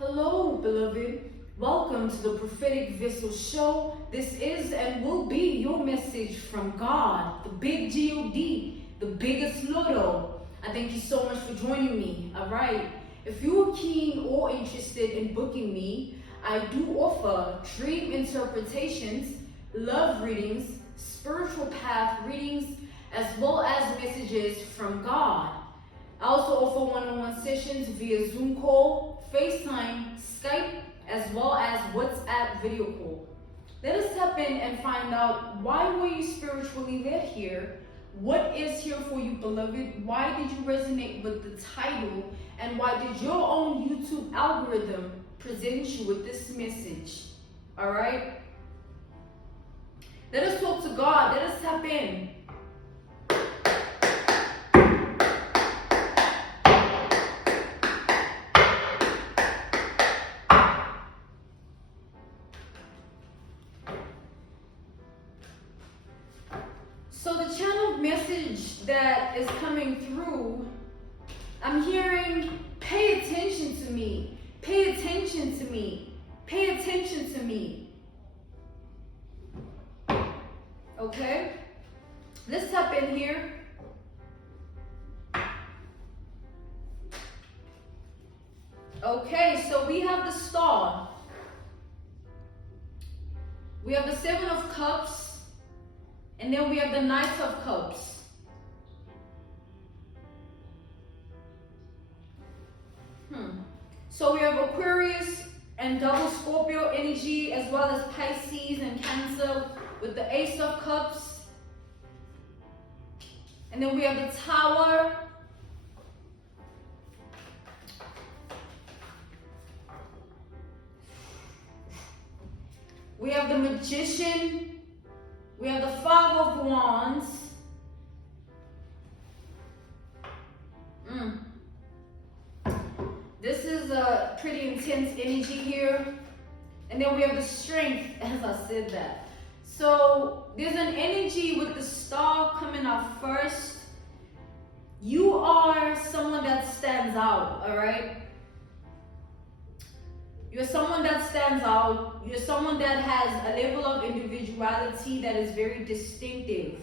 Hello, beloved. Welcome to the Prophetic Vessel Show. This is and will be your message from God, the big God, the biggest Lotto. I thank you so much for joining me. All right. If you are keen or interested in booking me, I do offer dream interpretations, love readings, spiritual path readings, as well as messages from God. I also offer one-on-one sessions via Zoom call, FaceTime, Skype, as well as WhatsApp video call. Let us step in and find out, why were you spiritually led here? What is here for you, beloved? Why did you resonate with the title? And why did your own YouTube algorithm present you with this message? All right? Let us talk to God. Let us tap in. So the channel message that is coming through, I'm hearing, pay attention to me, pay attention to me, pay attention to me. Okay? Let's tap in here. Okay, so we have the Star. We have the Seven of Cups. And then we have the Knight of Cups. So we have Aquarius and double Scorpio energy, as well as Pisces and Cancer with the Ace of Cups. And then we have the Tower. We have the Magician. We have the Five of Wands. This is a pretty intense energy here. And then we have the Strength, as I said that. So there's an energy with the Star coming out first. You are someone that stands out, all right? You're someone that stands out. You're someone that has a level of individuality that is very distinctive.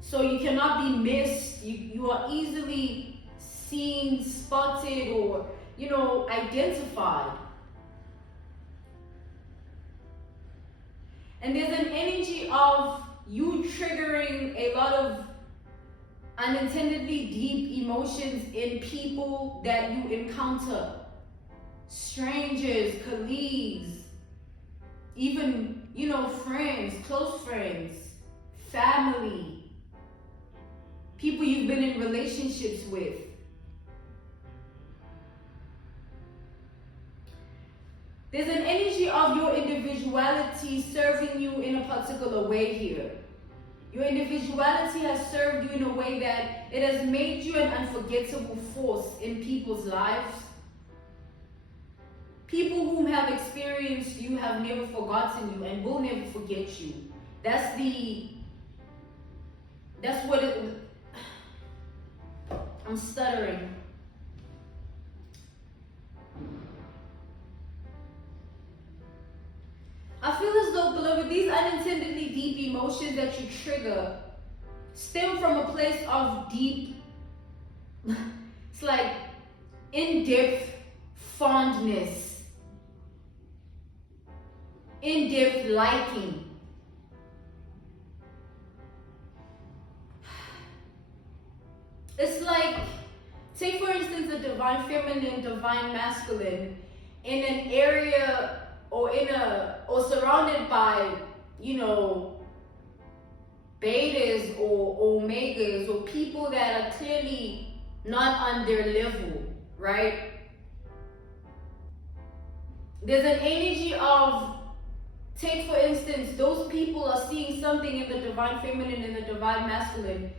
So you cannot be missed. You are easily seen, spotted, or, identified. And there's an energy of you triggering a lot of unintendedly deep emotions in people that you encounter. Strangers, colleagues, even, friends, close friends, family, people you've been in relationships with. There's an energy of your individuality serving you in a particular way here. Your individuality has served you in a way that it has made you an unforgettable force in people's lives. People whom have experienced you have never forgotten you and will never forget you. That's what it, I'm stuttering. I feel as though, beloved, these unintendedly deep emotions that you trigger stem from a place of deep, it's like in-depth fondness. In-depth liking. It's like, take for instance the divine feminine, divine masculine in an area or surrounded by, betas or omegas or people that are clearly not on their level, right? There's an energy of, take for instance, those people are seeing something in the divine feminine and the divine masculine.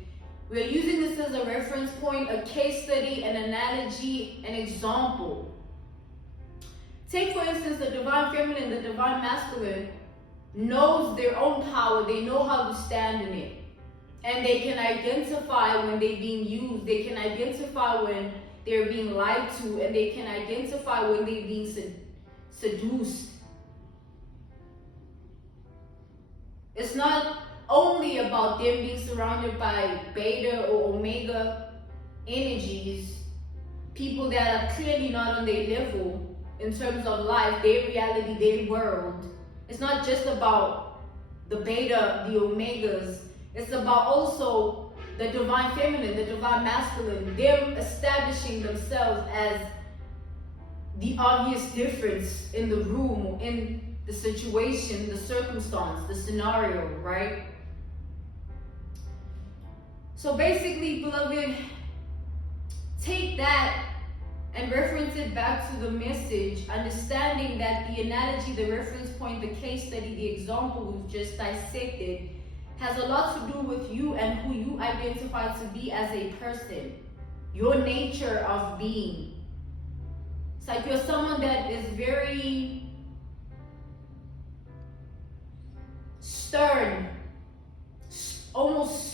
We're using this as a reference point, a case study, an analogy, an example. Take for instance, the divine feminine, the divine masculine knows their own power. They know how to stand in it. And they can identify when they're being used. They can identify when they're being lied to, and they can identify when they're being seduced. It's not only about them being surrounded by beta or omega energies, people that are clearly not on their level in terms of life, their reality, their world. It's not just about the beta, the omegas. It's about also the divine feminine, the divine masculine. They're establishing themselves as the obvious difference in the room, in the situation, the circumstance, the scenario, right? So basically, beloved, take that and reference it back to the message, understanding that the analogy, the reference point, the case study, the example we've just dissected has a lot to do with you and who you identify to be as a person, your nature of being. It's like you're someone that is very stern, almost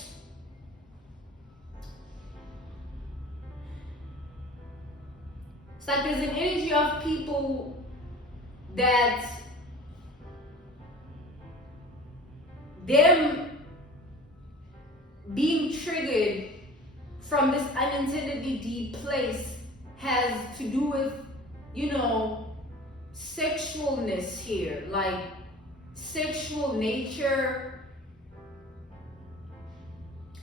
it's like there's an energy of people that them being triggered from this unintendedly deep place has to do with, sexualness here, like sexual nature.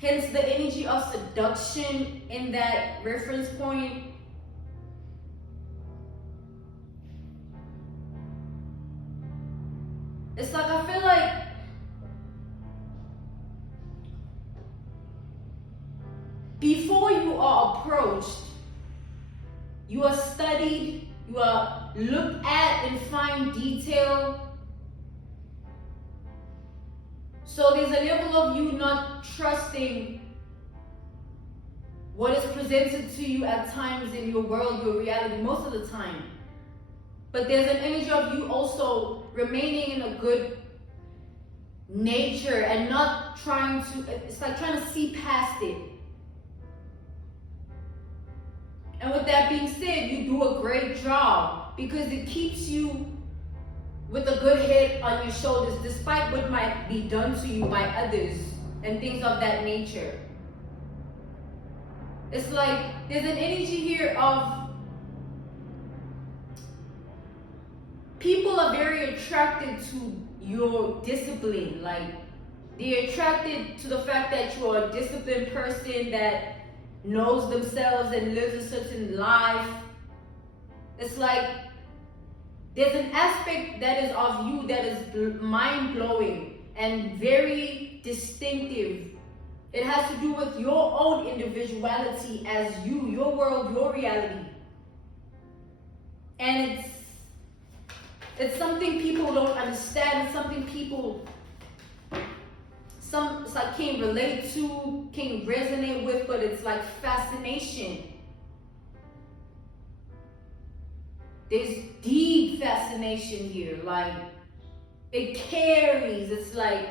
Hence the energy of seduction in that reference point. It's like I feel like before you are approached, you are studied, you are looked at in fine detail. So there's a level of you not trusting what is presented to you at times in your world, your reality, most of the time. But there's an energy of you also remaining in a good nature and not trying to, it's like trying to see past it. And with that being said, you do a great job because it keeps you with a good head on your shoulders despite what might be done to you by others and things of that nature. It's like there's an energy here of people are very attracted to your discipline. Like they're attracted to the fact that you're a disciplined person that knows themselves and lives a certain life. It's like there's an aspect that is of you that is mind-blowing and very distinctive. It has to do with your own individuality as you, your world, your reality. And it's something people don't understand. It's something people it's like can't relate to, can't resonate with, but it's like fascination. There's deep fascination here. Like it carries. It's like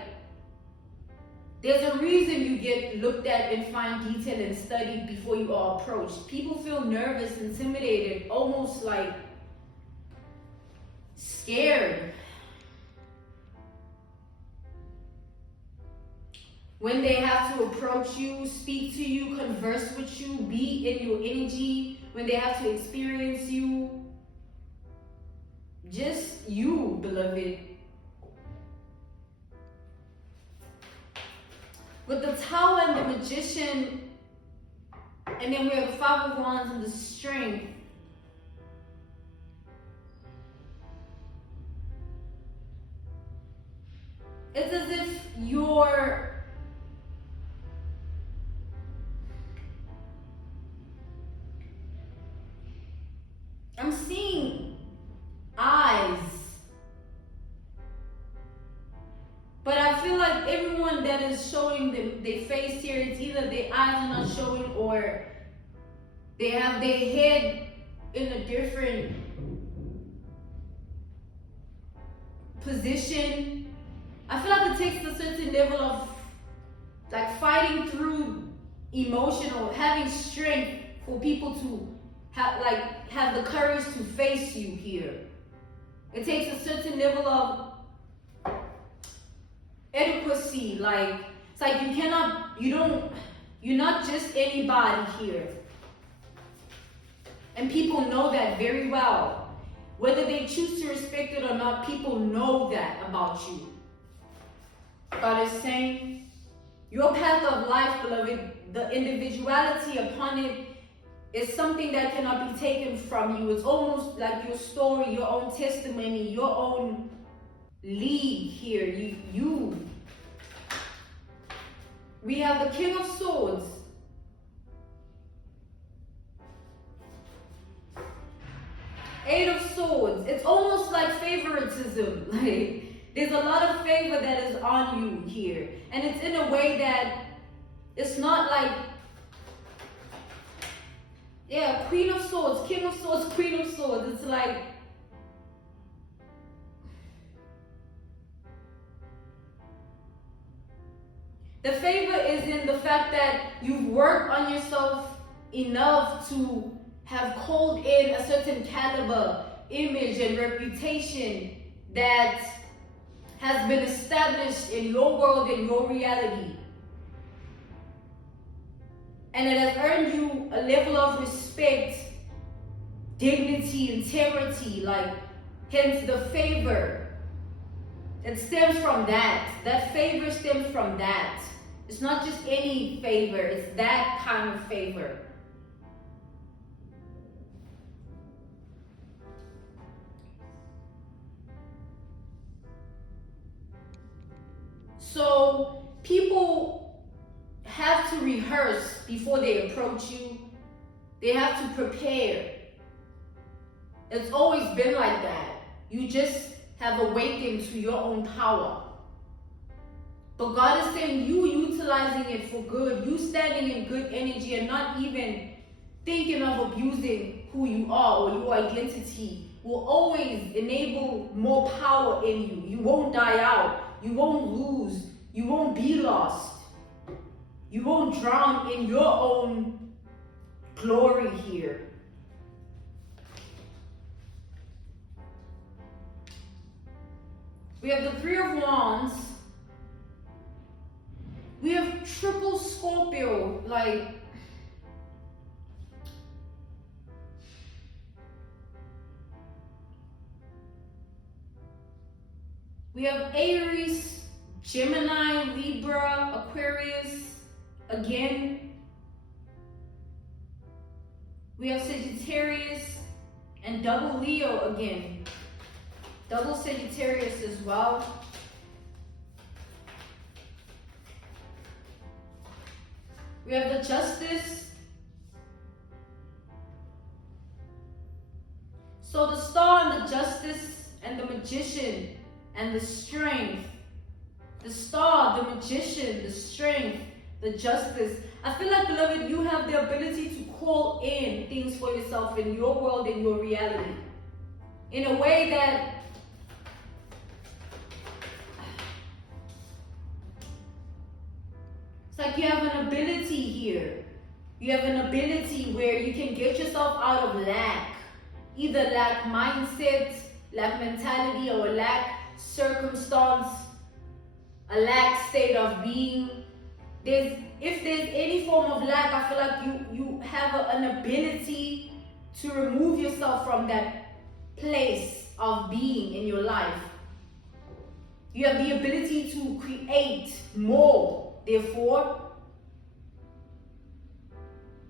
there's a reason you get looked at in fine detail and studied before you are approached. People feel nervous, intimidated, almost like scared when they have to approach you, speak to you, converse with you, be in your energy, when they have to experience you. Just you, beloved. With the Tower and the Magician, and then we have the Five of Wands and the Strength. It's as if I'm seeing eyes. But I feel like everyone that is showing their face here, it's either their eyes are not showing or they have their head in a different position. I feel like it takes a certain level of like fighting through emotion or having strength for people to have the courage to face you here. It takes a certain level of adequacy. Like, it's like you're not just anybody here. And people know that very well. Whether they choose to respect it or not, people know that about you. God is saying, your path of life, beloved, the individuality upon it is something that cannot be taken from you. It's almost like your story, your own testimony, your own league here. You. We have the King of Swords. Eight of Swords. It's almost like favoritism. Like, there's a lot of favor that is on you here. And it's in a way that it's not like, yeah, Queen of Swords, King of Swords, Queen of Swords. It's like, the favor is in the fact that you've worked on yourself enough to have called in a certain caliber, image, and reputation that has been established in your world and your reality. And it has earned you a level of respect, dignity, integrity, like, hence the favor. It stems from that. That favor stems from that. It's not just any favor, it's that kind of favor. So people have to rehearse before they approach you. They have to prepare. It's always been like that. You just have awakened to your own power. But God is saying you utilizing it for good, you standing in good energy and not even thinking of abusing who you are or your identity will always enable more power in you. You won't die out. You won't lose. You won't be lost. You won't drown in your own glory here. We have the Three of Wands. We have triple Scorpio, like, we have Aries, Gemini, Libra, Aquarius, again. We have Sagittarius and double Leo again. Double Sagittarius as well. We have the Justice. So the Star and the Justice and the Magician and the Strength. The Star, the Magician, the Strength, the Justice. I feel like, beloved, you have the ability to call in things for yourself in your world, in your reality. In a way that it's like you have an ability here. You have an ability where you can get yourself out of lack. Either lack mindset, lack mentality, or lack circumstance, a lack state of being. If there's any form of lack, I feel like you have an ability to remove yourself from that place of being in your life. You have the ability to create more. Therefore,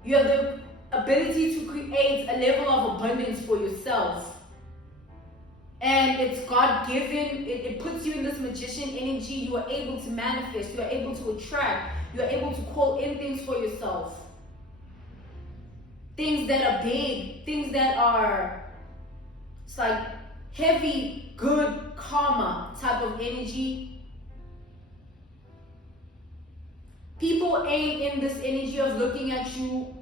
you have the ability to create a level of abundance for yourself. And it's God-given. It puts you in this magician energy. You are able to manifest. You are able to attract. You are able to call in things for yourself. Things that are big. Things that are, it's like heavy, good, karma type of energy. People ain't in this energy of looking at you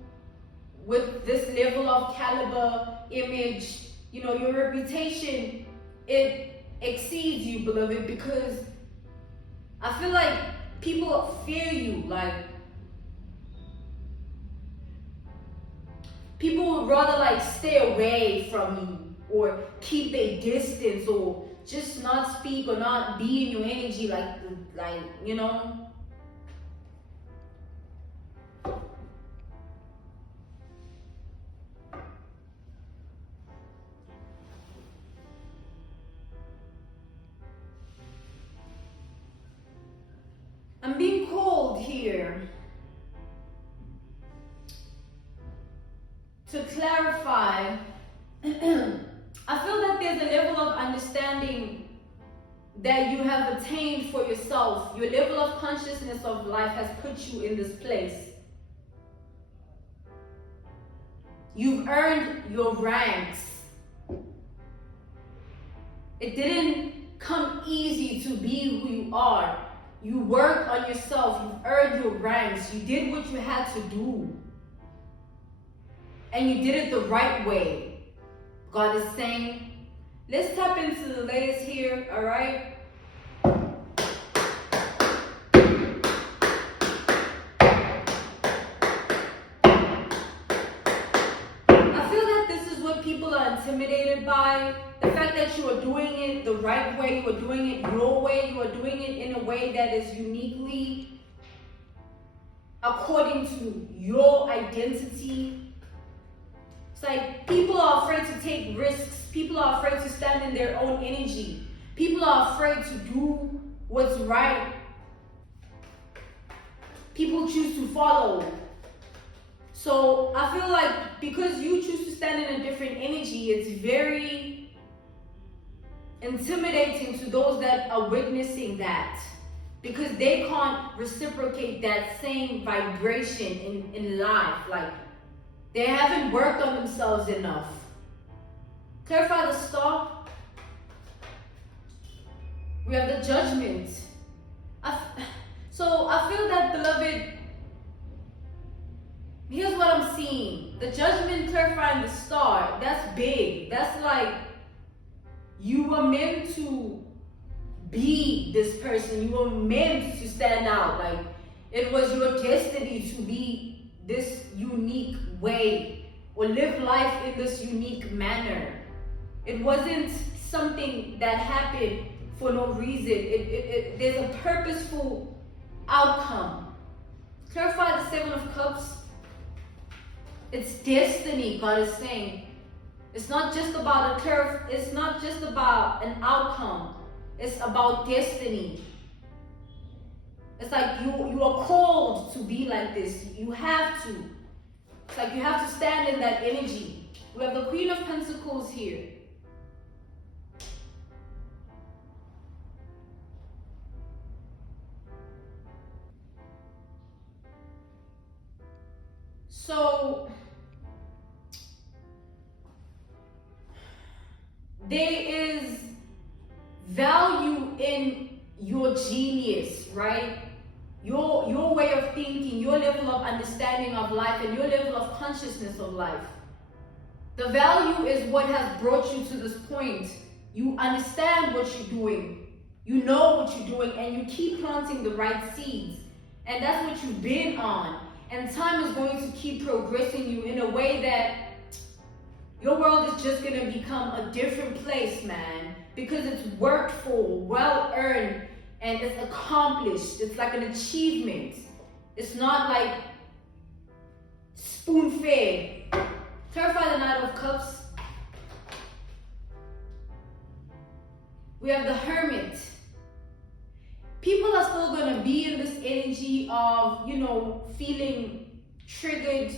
with this level of caliber, image, your reputation. It exceeds you, beloved, because I feel like people fear you. Like, People would rather like stay away from you or keep a distance or just not speak or not be in your energy like you know. I'm being called here to clarify. I feel that there's a level of understanding that you have attained for yourself. Your level of consciousness of life has put you in this place. You've earned your ranks. It didn't come easy to be who you are. You worked on yourself. You've earned your ranks. You did what you had to do. And you did it the right way. God is saying, let's tap into the layers here, all right? I feel that this is what people are intimidated by. The fact that you are doing it the right way, you are doing it your way, you are doing it in a way that is uniquely according to your identity. It's like people are afraid to take risks. People are afraid to stand in their own energy. People are afraid to do what's right. People choose to follow. So I feel like because you choose to stand in a different energy, it's very intimidating to those that are witnessing that, because they can't reciprocate that same vibration in life. Like, they haven't worked on themselves enough. Clarify the star. We have the judgment. So I feel that, beloved, here's what I'm seeing. The judgment, clarifying the star, that's big. That's like, you were meant to be this person. You were meant to stand out. Like, it was your destiny to be this unique way or live life in this unique manner. It wasn't something that happened for no reason. There's a purposeful outcome. Clarify the Seven of Cups. It's destiny, God is saying. It's not just about it's not just about an outcome. It's about destiny. It's like you are called to be like this. You have to. It's like you have to stand in that energy. We have the Queen of Pentacles here. So there is value in your genius, right? Your way of thinking, your level of understanding of life, and your level of consciousness of life. The value is what has brought you to this point. You understand what you're doing. You know what you're doing, and you keep planting the right seeds. And that's what you've been on. And time is going to keep progressing you in a way that your world is just going to become a different place, man. Because it's worked for, well earned, and it's accomplished. It's like an achievement. It's not like spoon-fed. Clarify the Knight of Cups. We have the Hermit. People are still going to be in this energy of, feeling triggered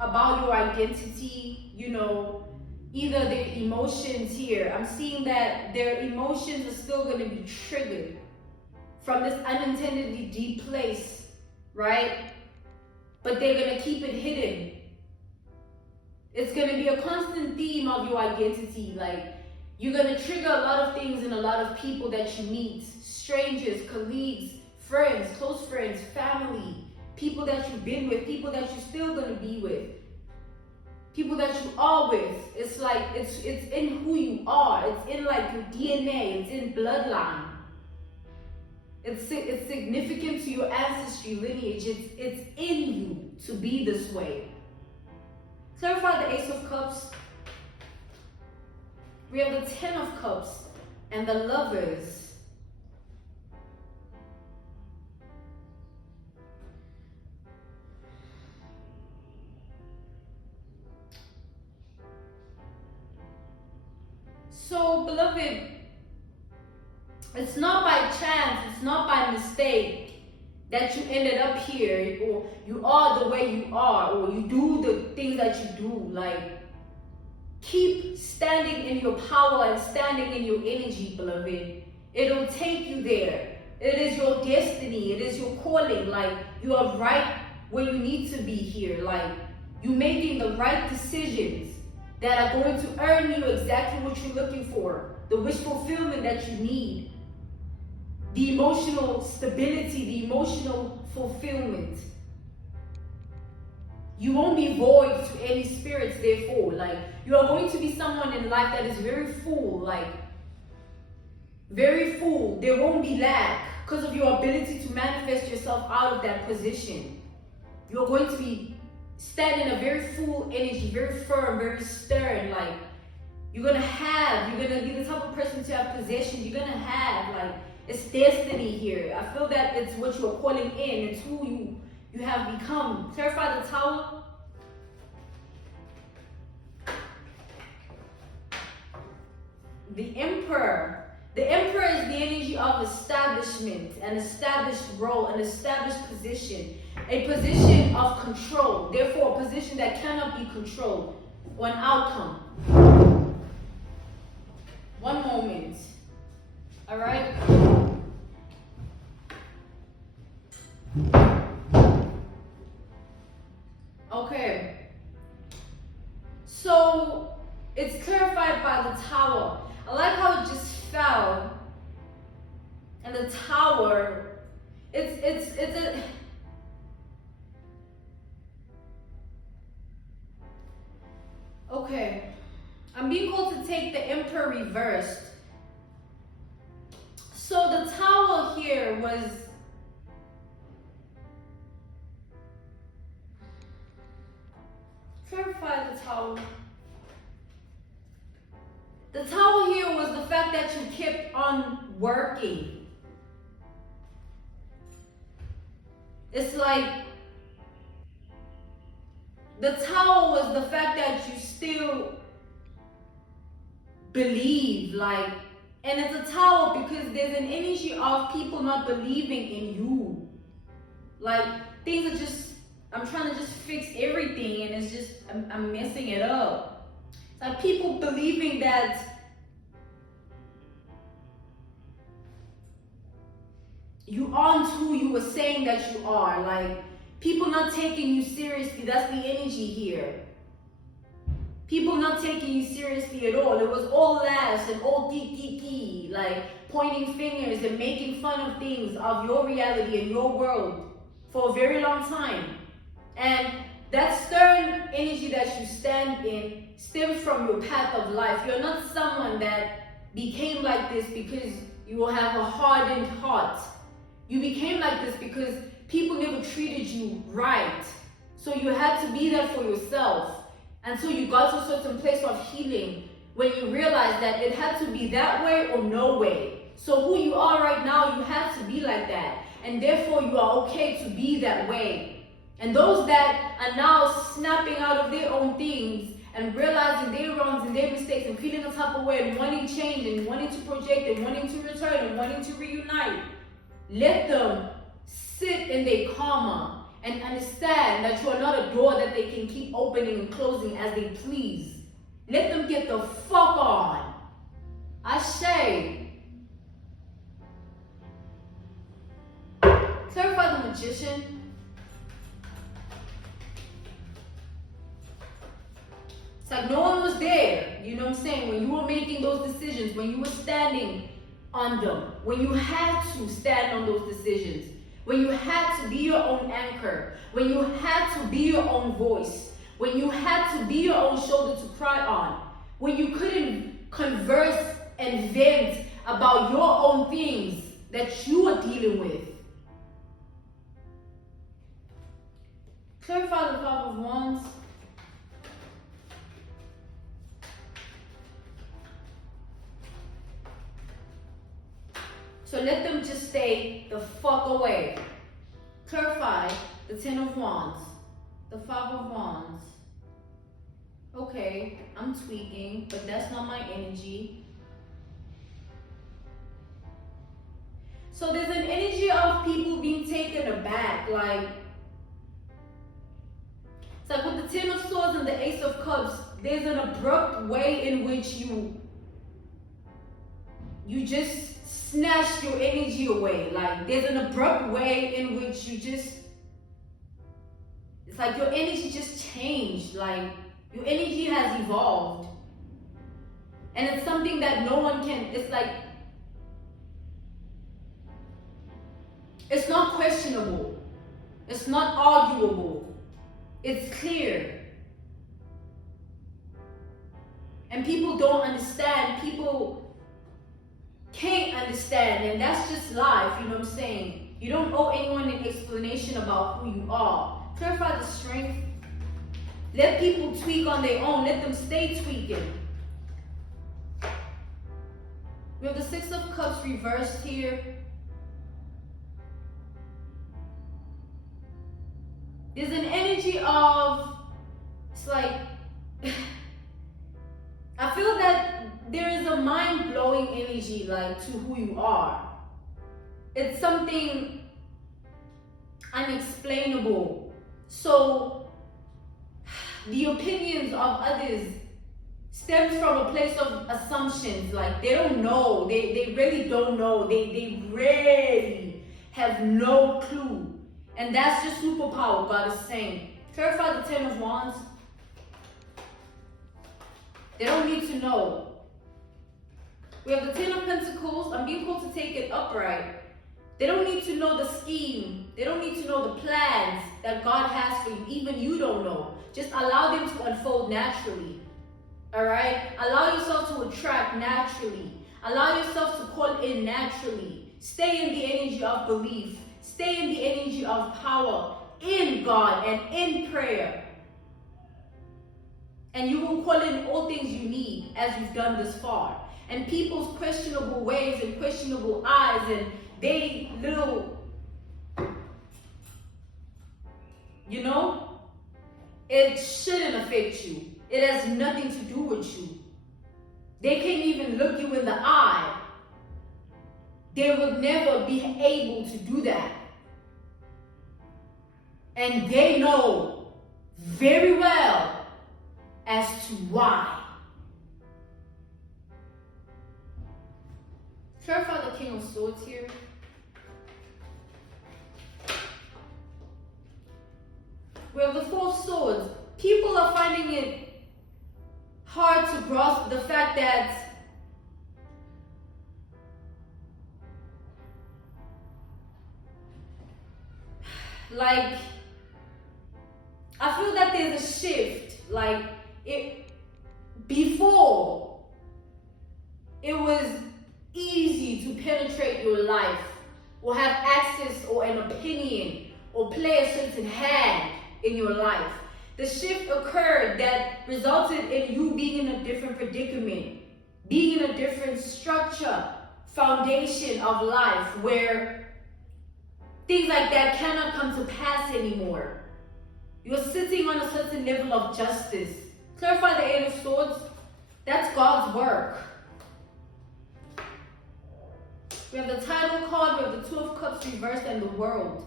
about your identity, either their emotions here. I'm seeing that their emotions are still going to be triggered from this unintendedly deep place, right? But they're going to keep it hidden. It's going to be a constant theme of your identity. Like, you're going to trigger a lot of things in a lot of people that you meet. Strangers, colleagues, friends, close friends, family, people that you've been with, people that you're still going to be with, people that you are with. It's like, it's in who you are. It's in like your DNA. It's in bloodline. It's significant to your ancestry lineage. It's in you to be this way. Clarify the Ace of Cups. We have the Ten of Cups and the Lovers. So, beloved, it's not by chance, it's not by mistake that you ended up here, or you are the way you are, or you do the things that you do. Like, keep standing in your power and standing in your energy, beloved. It'll take you there. It is your destiny. It is your calling. Like, you are right where you need to be here. Like, you making the right decisions that are going to earn you exactly what you're looking for. The wish fulfillment that you need. The emotional stability, the emotional fulfillment. You won't be void to any spirits, therefore. Like, you are going to be someone in life that is very full, like, very full. There won't be lack because of your ability to manifest yourself out of that position. You're going to be standing a very full energy, very firm, very stern. Like, you're gonna be the type of person to have possession. You're gonna have, like, it's destiny here. I feel that it's what you are calling in. It's who you have become. Clarify the Tower. The Emperor. The Emperor is the energy of establishment, an established role, an established position, a position of control, therefore a position that cannot be controlled, or an outcome. One moment. All right? Okay. So, it's clarified by the Tower. I like how it just fell. And the Tower, it's a... Okay. I'm being called to take the Emperor reversed. So the Tower here was... Clarify the Tower. The Tower here was the fact that you kept on working. It's like the Tower was the fact that you still believe, like, and it's a Tower because there's an energy of people not believing in you. Like, things are just, I'm trying to just fix everything and it's just, I'm messing it up. Like, people believing that you aren't who you were saying that you are. Like, people not taking you seriously. That's the energy here. People not taking you seriously at all. It was all laughs and all kiki, like pointing fingers and making fun of things of your reality and your world for a very long time. And that stern energy that you stand in stems from your path of life. You're not someone that became like this because you will have a hardened heart. You became like this because people never treated you right. So you had to be that for yourself. Until you got to a certain place of healing when you realized that it had to be that way or no way. So who you are right now, you have to be like that. And therefore you are okay to be that way. And those that are now snapping out of their own things and realizing their wrongs and their mistakes and feeling the type of way and wanting change and wanting to project and wanting to return and wanting to reunite, let them sit in their karma and understand that you are not a door that they can keep opening and closing as they please. Let them get the fuck on. I say. Clarify the Magician. It's like no one was there. You know what I'm saying? When you were making those decisions, when you were standing on them, when you had to stand on those decisions, when you had to be your own anchor, when you had to be your own voice, when you had to be your own shoulder to cry on, when you couldn't converse and vent about your own things that you are dealing with. Clarify the Five of Wands. So let them just stay the fuck away. Clarify the Ten of Wands, the Five of Wands. Okay, I'm tweaking, but that's not my energy. So there's an energy of people being taken aback, like, it's like with the Ten of Swords and the Ace of Cups, there's an abrupt way in which you just snatch your energy away. Like, there's an abrupt way in which you just, it's like your energy just changed. Like, your energy has evolved. And it's something that no one can, it's like, it's not questionable. It's not arguable. It's clear. And people don't understand. People can't understand. And that's just life, you know what I'm saying? You don't owe anyone an explanation about who you are. Clarify the strength. Let people tweak on their own. Let them stay tweaking. We have the Six of Cups reversed here. There's an energy of, it's like, I feel that there is a mind-blowing energy, like, to who you are. It's something unexplainable. So the opinions of others stems from a place of assumptions. Like, they don't know. They really don't know. They really have no clue. And that's your superpower, God is saying. Clarify the Ten of Wands. They don't need to know. We have the Ten of Pentacles. I'm being called to take it upright. They don't need to know the scheme. They don't need to know the plans that God has for you. Even you don't know. Just allow them to unfold naturally. Alright? Allow yourself to attract naturally. Allow yourself to call in naturally. Stay in the energy of belief. Stay in the energy of power in God and in prayer. And you will call in all things you need as you've done this far. And people's questionable ways and questionable eyes and they little, you know, it shouldn't affect you. It has nothing to do with you. They can't even look you in the eye. They will never be able to do that. And they know very well as to why. Clarify the King of Swords here. We have the Four of Swords. People are finding it hard to grasp the fact that like, I feel that there's a shift. Like, before, it was easy to penetrate your life or have access or an opinion or play a certain hand in your life. The shift occurred that resulted in you being in a different predicament, being in a different structure, foundation of life where things like that cannot come to pass anymore. You're sitting on a certain level of justice. Clarify the Eight of Swords. That's God's work. We have the Title card, we have the Two of Cups reversed, and the World.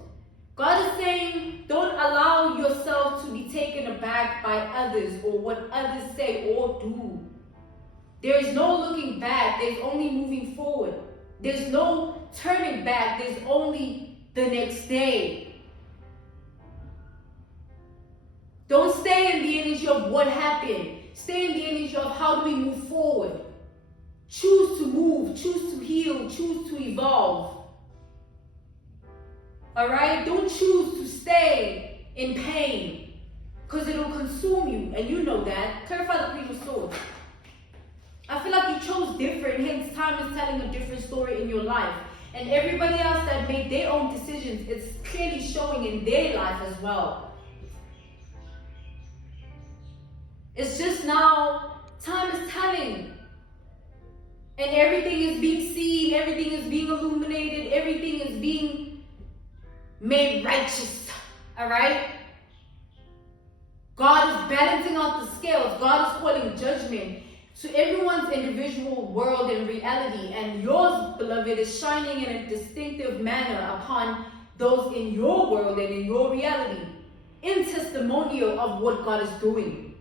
God is saying, don't allow yourself to be taken aback by others or what others say or do. There is no looking back. There's only moving forward. There's no turning back. There's only the next day. Don't stay in the energy of what happened. Stay in the energy of how do we move forward. Choose to move, choose to heal, choose to evolve. Alright? Don't choose to stay in pain because it will consume you, and you know that. Clarify the Queen of Swords. I feel like you chose different, hence time is telling a different story in your life. And everybody else that made their own decisions, it's clearly showing in their life as well. It's just now, time is telling. and everything is being seen, everything is being illuminated, everything is being made righteous. All right? God is balancing out the scales. God is calling judgment to everyone's individual world and reality. And yours, beloved, is shining in a distinctive manner upon those in your world and in your reality, in testimonial of what God is doing.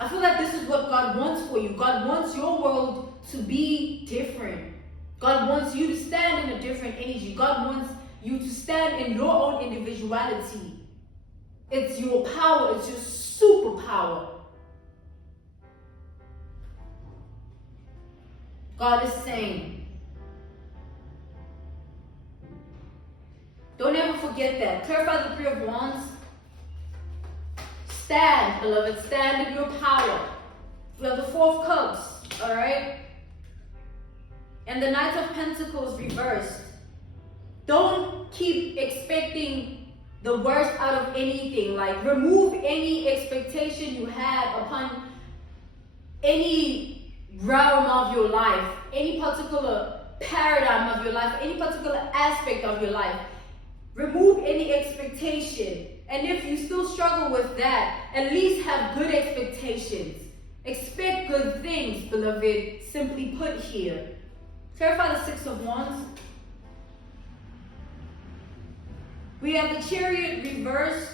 I feel like this is what God wants for you. God wants your world to be different. God wants you to stand in a different energy. God wants you to stand in your own individuality. It's your power. It's your superpower. God is saying, don't ever forget that. Clarify the Three of Wands. Stand, beloved. Stand in your power. We have the Four of Cups, all right? And the Knight of Pentacles reversed. Don't keep expecting the worst out of anything. Like, remove any expectation you have upon any realm of your life, any particular paradigm of your life, any particular aspect of your life. Remove any expectation. And if you still struggle with that, at least have good expectations. Expect good things, beloved. Simply put here. Clarify the Six of Wands. We have the Chariot reversed.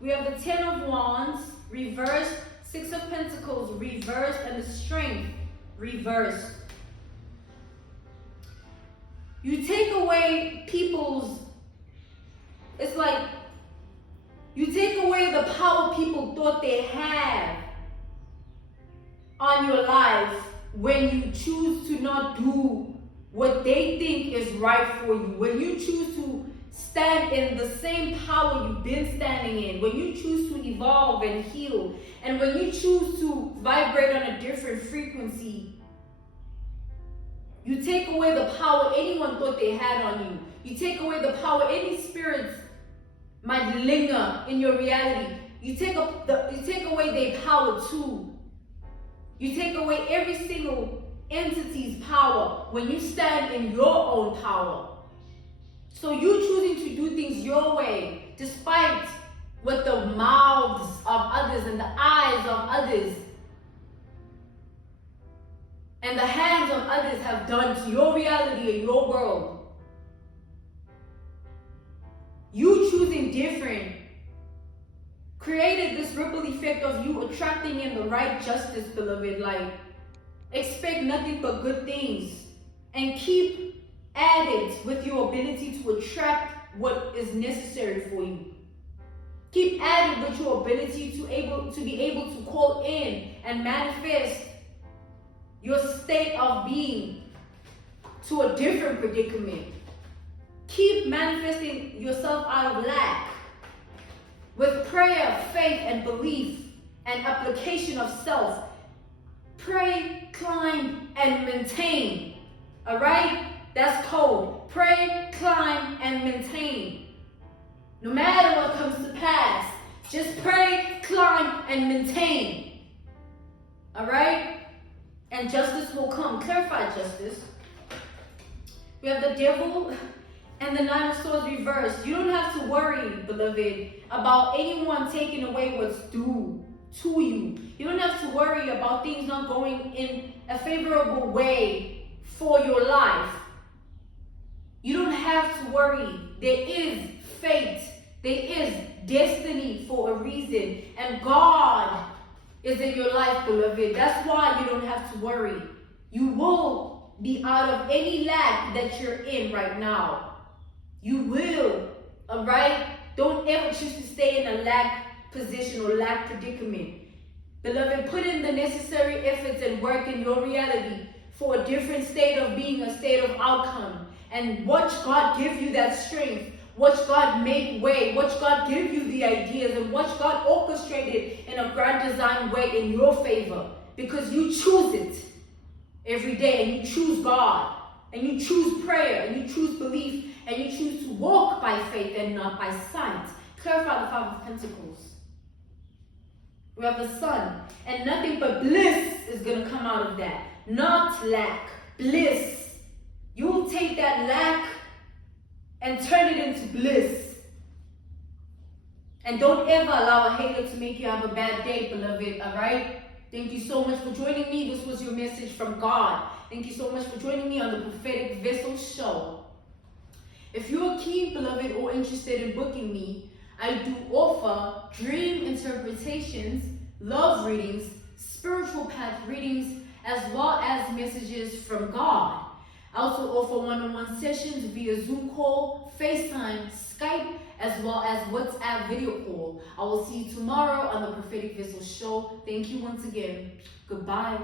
We have the Ten of Wands reversed. Six of Pentacles reversed. And the Strength reversed. You take away people's, it's like you take away the power people thought they had on your life when you choose to not do what they think is right for you. When you choose to stand in the same power you've been standing in. When you choose to evolve and heal. And when you choose to vibrate on a different frequency. You take away the power anyone thought they had on you. You take away the power any spirits might linger in your reality. You take away their power too. You take away every single entity's power when you stand in your own power. So you choosing to do things your way, despite what the mouths of others and the eyes of others and the hands of others have done to your reality and your world. You choosing different created this ripple effect of you attracting in the right justice, beloved. Like, expect nothing but good things and keep at it with your ability to attract what is necessary for you. Keep at it with your ability to be able to call in and manifest your state of being to a different predicament. Keep manifesting yourself out of lack with prayer, faith, and belief and application of self. Pray, climb, and maintain. All right? That's code. Pray, climb, and maintain. No matter what comes to pass, just pray, climb, and maintain. All right? And justice will come. Clarify justice. We have the Devil and the Nine of Swords reversed. You don't have to worry, beloved, about anyone taking away what's due to you. You don't have to worry about things not going in a favorable way for your life. You don't have to worry. There is fate. There is destiny for a reason. And God is in your life, beloved. That's why you don't have to worry. You will be out of any lack that you're in right now. You will, all right? Don't ever choose to stay in a lack position or lack predicament. Beloved, put in the necessary efforts and work in your reality for a different state of being, a state of outcome. And watch God give you that strength. Watch God make way. Watch God give you the ideas. And watch God orchestrate it in a grand design way in your favor. Because you choose it every day. And you choose God. And you choose prayer. And you choose belief. And you choose to walk by faith and not by sight. Clarify the Five of Pentacles. We have the sun. And nothing but bliss is going to come out of that. Not lack. Bliss. You will take that lack and turn it into bliss. And don't ever allow a hater to make you have a bad day, beloved, alright? Thank you so much for joining me. This was your message from God. Thank you so much for joining me on the Prophetic Vessel Show. If you are keen, beloved, or interested in booking me, I do offer dream interpretations, love readings, spiritual path readings, as well as messages from God. I also offer one-on-one sessions via Zoom call, FaceTime, Skype, as well as WhatsApp video call. I will see you tomorrow on the Prophetic Vessel Show. Thank you once again. Goodbye.